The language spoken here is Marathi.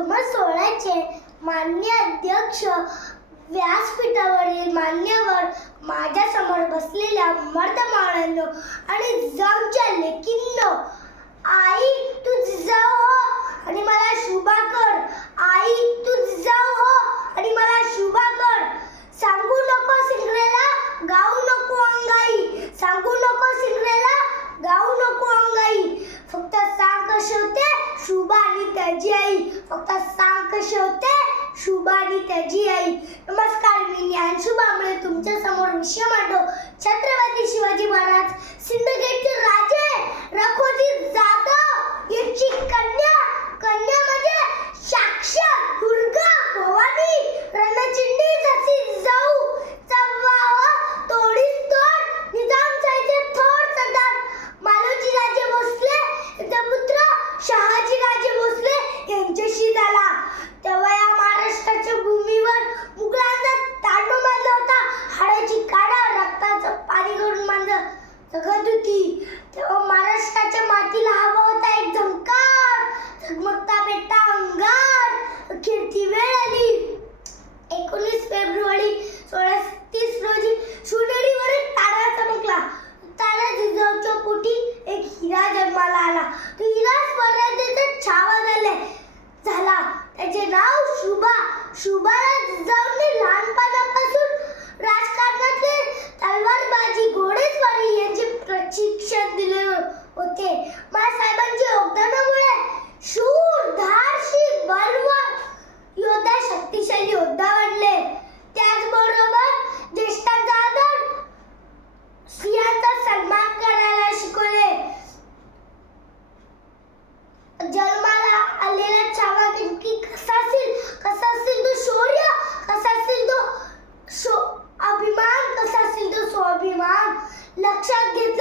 समर सोहळ्याचे माननीय अध्यक्ष, व्यासपीठावरील मान्यवर, माझ्या समोर बसलेल्या मर्दमानांनो आणि जामच्या लेकींनो, आई तू जिजाऊ हो आणि मला शुभा कर. आई तू जिजाऊ हो आणि मला शुभा कर. सांगू नको सिंगरेला, गाऊ नको अंगाई. सांगू नको सिंगरेला, गाऊ नको अंगाई. फक्त सांग कसे होते शुभा आणि त्याची आई. फक्त सांग कसे होते शुभा आणि त्याची आई. नमस्कार, मी ज्ञानशू बांबळे तुमच्या समोर विषय मांडतो. छत्रपती शिवाजी महाराज, सिंदखेडचे राजे रखोजी जाधव यांची कन्या म्हणजे साक्षात दुर्गा भवानी, रणचिंडी जशी जाऊ चव्हावा तोडीस तोड, निजामशाहीचे थोर सरदार मालोजी राजे भोसले यांचा पुत्र शहाजी राजे भोसले यांच्याशी झाला. तेव्हा या महाराष्ट्राच्या भूमीवर मुघलांचा तांडव माजला होता. हाडाची काढा, रक्ताचं पाणी करून मांजर जगत होती. तेव्हा महाराष्ट्राच्या मातीला हवा होता एक झंकार, झगमगता पेटता अंगार. अखेर ती वेळ आली. 19 फेब्रुवारी 1630 रोजी शिवनेरीवर एक तारा चमकला. तारा जिजाऊच्या पोटी एक हिरा जन्माला आला. तो हिरा स्वराज्याचा छावा झाला. त्याचे नाव शुभा. शुभाला जिजाऊंनी लहानपणापासून राजकारणातले तलवारबाजी, घोडेस्वारी यांचे प्रशिक्षण दिले होते. बाळासाहेबांच्या योगदानामुळे शूर, धाडसी, बलवान योद्धा, शक्तिशाली योद्धा बनले. त्याचबरोबर ज्येष्ठांचा आदर, स्त्रियांचा सन्मान करायला शिकवले. जन्माला आलेला छावा की कसा असेल तो शौर्य, कसा असेल तो अभिमान, कसा असेल तो स्वाभिमान लक्षात घेतला.